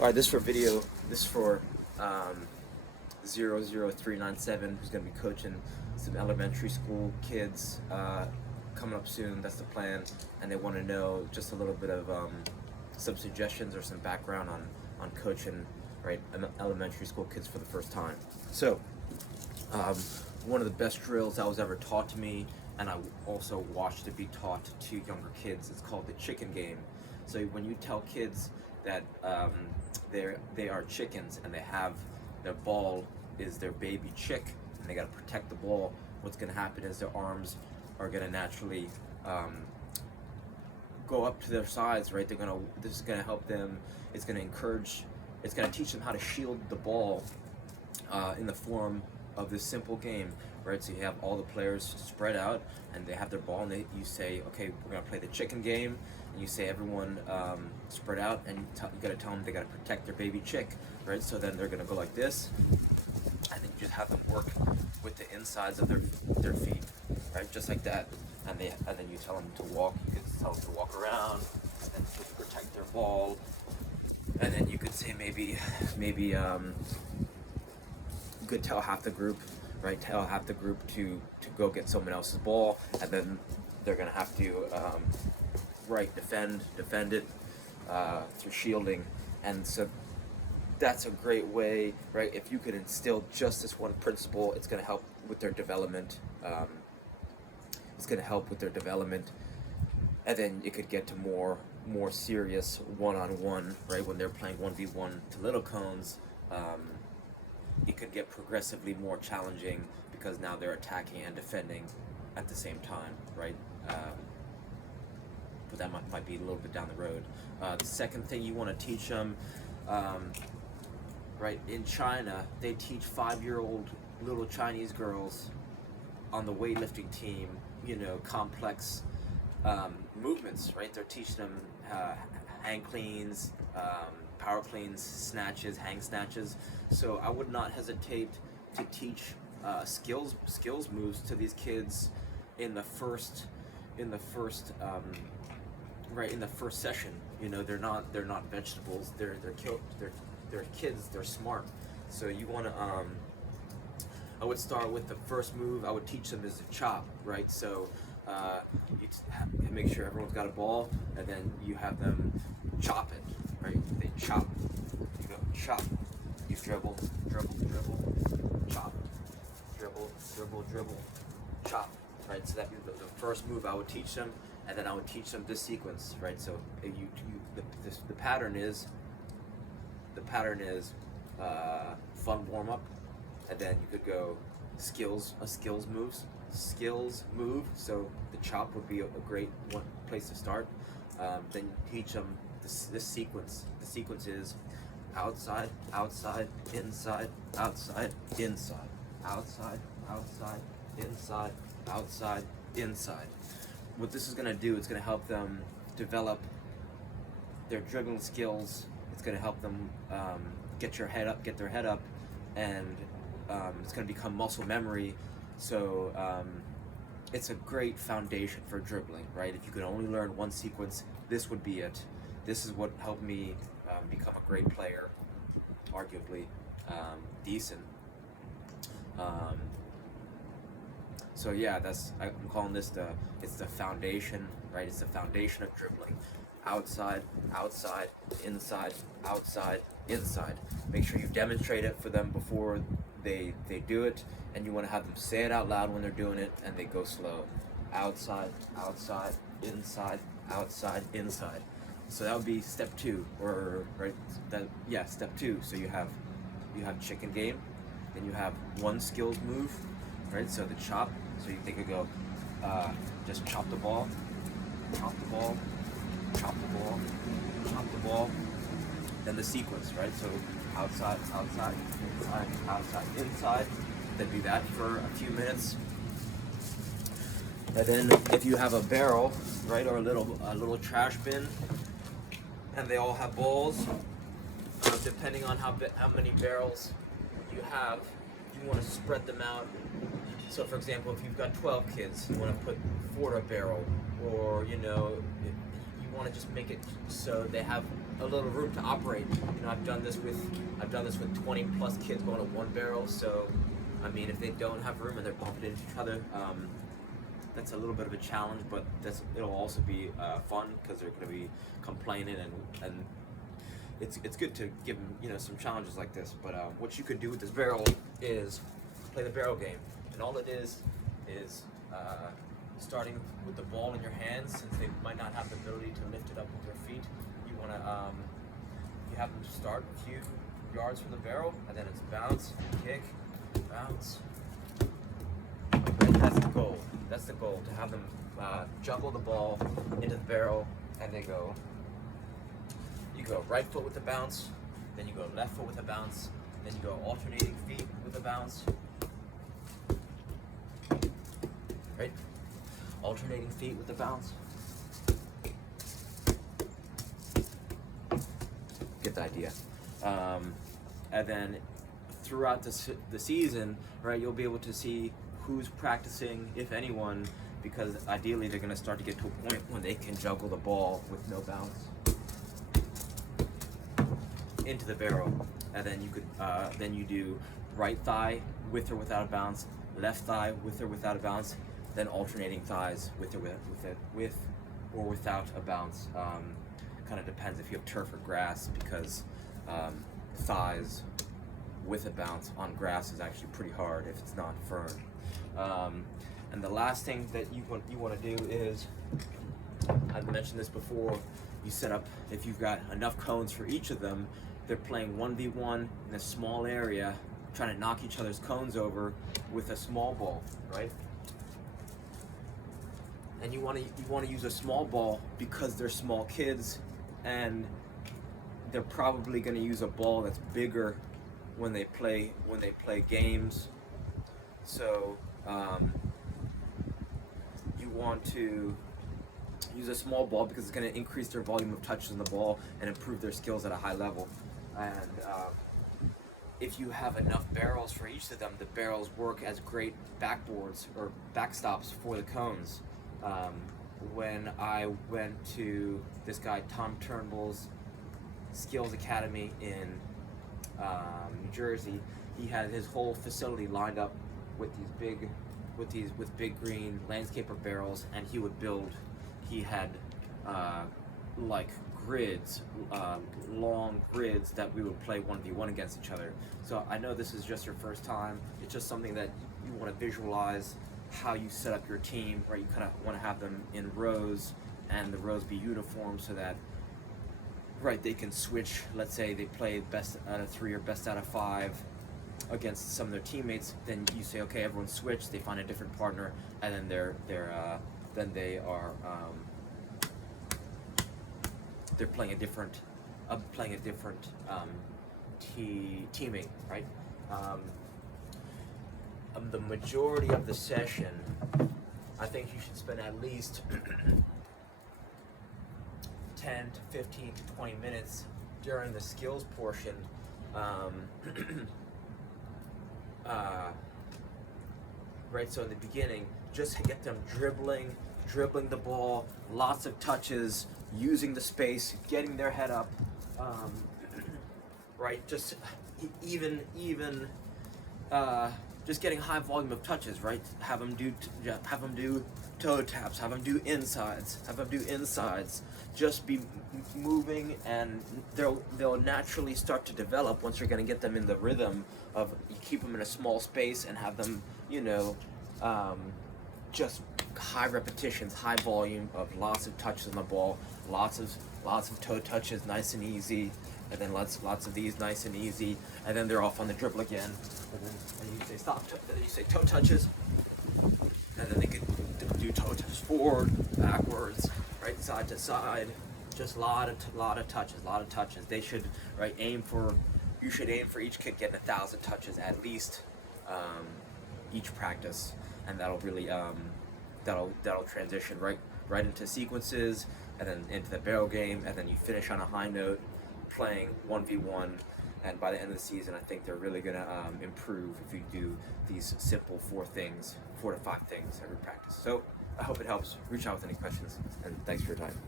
All right, this for video. This for 00397, who's going to be coaching some elementary school kids coming up soon. That's the plan, and they want to know just a little bit of some suggestions or some background on coaching, right, elementary school kids for the first time. So one of the best drills that was ever taught to me, and I also watched it be taught to younger kids, it's called the chicken game. So when you tell kids that they are chickens and they have their ball is their baby chick and they got to protect the ball, what's going to happen is their arms are going to naturally go up to their sides, right? This is going to help them. It's going to teach them how to shield the ball in the form of this simple game, right? So you have all the players spread out and they have their ball, and you say, okay, we're going to play the chicken game, and you say everyone spread out, and you got to tell them they got to protect their baby chick, right? So then they're going to go like this, and then you just have them work with the insides of their feet, right? Just like that, and then you tell them to walk. You could tell them to walk around and to protect their ball, and then you could say maybe you could tell half the group, right? Tell half the group to go get someone else's ball, and then they're gonna have to defend it through shielding. And so that's a great way, right? If you could instill just this one principle, it's gonna help with their development. And then you could get to more serious one-on-one, right? When they're playing 1v1 to little cones, it could get progressively more challenging because now they're attacking and defending at the same time, right? But that might be a little bit down the road. The second thing you want to teach them, right? In China, they teach 5-year-old little Chinese girls on the weightlifting team, complex movements, right? They're teaching them hang cleans, power cleans, snatches, hang snatches. So I would not hesitate to teach skills moves to these kids in the first session. They're not vegetables. They're kids. They're smart. So you want to I would start with the first move. I would teach them is a chop, right? So you make sure everyone's got a ball, and then you have them chop it, right? They chop. You go chop. You dribble, chop, dribble, chop, right? So that the first move I would teach them, and then I would teach them this sequence, right? So the pattern is fun warm up, and then you could go skills move. So the chop would be a great one place to start. Then you teach them this sequence. The sequence is outside, inside, outside, inside, outside, inside. What this is going to do, it's going to help them develop their dribbling skills. It's going to help them get their head up, and it's going to become muscle memory. So it's a great foundation for dribbling, right? If you could only learn one sequence, this would be it. This is what helped me become a great player, arguably decent. So yeah, I'm calling this it's the foundation, right? It's the foundation of dribbling. Outside, inside, outside, inside. Make sure you demonstrate it for them before they do it, and you want to have them say it out loud when they're doing it, and they go slow. Outside, inside, outside, inside. So that would be step 2, step 2. So you have chicken game, then you have one skills move, right? So the chop. So they could go, just chop the ball, then the sequence, right? So outside, inside. Then do that for a few minutes. And then if you have a barrel, right, or a little trash bin, and they all have balls, depending on how many barrels you have, you want to spread them out. So for example, if you've got 12 kids, you want to put 4 in a barrel, or you want to just make it so they have a little room to operate. You know, I've done this with 20 plus kids going to one barrel. So, I mean, if they don't have room and they're bumping into each other, that's a little bit of a challenge. But it'll also be fun because they're going to be complaining, and it's good to give them, you know, some challenges like this. But what you could do with this barrel is play the barrel game, and all it is starting with the ball in your hands, since they might not have the ability to lift it up with their feet. You want to you have them start a few yards from the barrel, and then it's bounce, kick, bounce. And that's the goal. That's the goal, to have them juggle the ball into the barrel, and they go. You go right foot with the bounce, then you go left foot with the bounce, then you go alternating feet with the bounce. Right? Alternating feet with the bounce. Get the idea. And then throughout the season, right, you'll be able to see who's practicing, if anyone, because ideally they're going to start to get to a point when they can juggle the ball with no bounce into the barrel. And then you could then you do right thigh with or without a bounce, left thigh with or without a bounce, then alternating thighs with or without a bounce. Kind of depends if you have turf or grass, because thighs with a bounce on grass is actually pretty hard if it's not firm. And the last thing that you want to do is, I've mentioned this before, you set up, if you've got enough cones for each of them, they're playing 1v1 in a small area, trying to knock each other's cones over with a small ball, right? And you want to use a small ball because they're small kids, and they're probably going to use a ball that's bigger when they play games. So you want to use a small ball because it's going to increase their volume of touches on the ball and improve their skills at a high level. And if you have enough barrels for each of them, the barrels work as great backboards or backstops for the cones. When I went to this guy Tom Turnbull's Skills Academy in New Jersey, he had his whole facility lined up with big green landscaper barrels, and he would build. He had like grids, long grids that we would play 1v1 against each other. So I know this is just your first time. It's just something that you want to visualize how you set up your team, right? You kind of want to have them in rows, and the rows be uniform so that, right, they can switch. Let's say they play best out of 3 or best out of 5 against some of their teammates. Then you say, okay, everyone switch. They find a different partner, and then they're playing a different teammate, right? The majority of the session, I think you should spend at least 10 to 15 to 20 minutes during the skills portion, right? So in the beginning, just to get them dribbling the ball, lots of touches, using the space, getting their head up, right? Just just getting high volume of touches, right? Have them do toe taps, have them do insides, just be moving, and they'll naturally start to develop once you're going to get them in the rhythm of, you keep them in a small space and have them, just high repetitions, high volume of lots of touches on the ball, lots of toe touches, nice and easy, and then lots of these, nice and easy, and then they're off on the dribble again, and you say stop, and then you say toe touches, and then they can do toe touches forward, backwards, right, side to side, just a lot of touches. They should, right, you should aim for each kid getting 1,000 touches at least each practice, and that'll really that'll transition right into sequences, and then into the barrel game, and then you finish on a high note playing 1v1, and by the end of the season, I think they're really going to improve if you do these simple 4 to 5 things every practice. So I hope it helps. Reach out with any questions, and thanks for your time.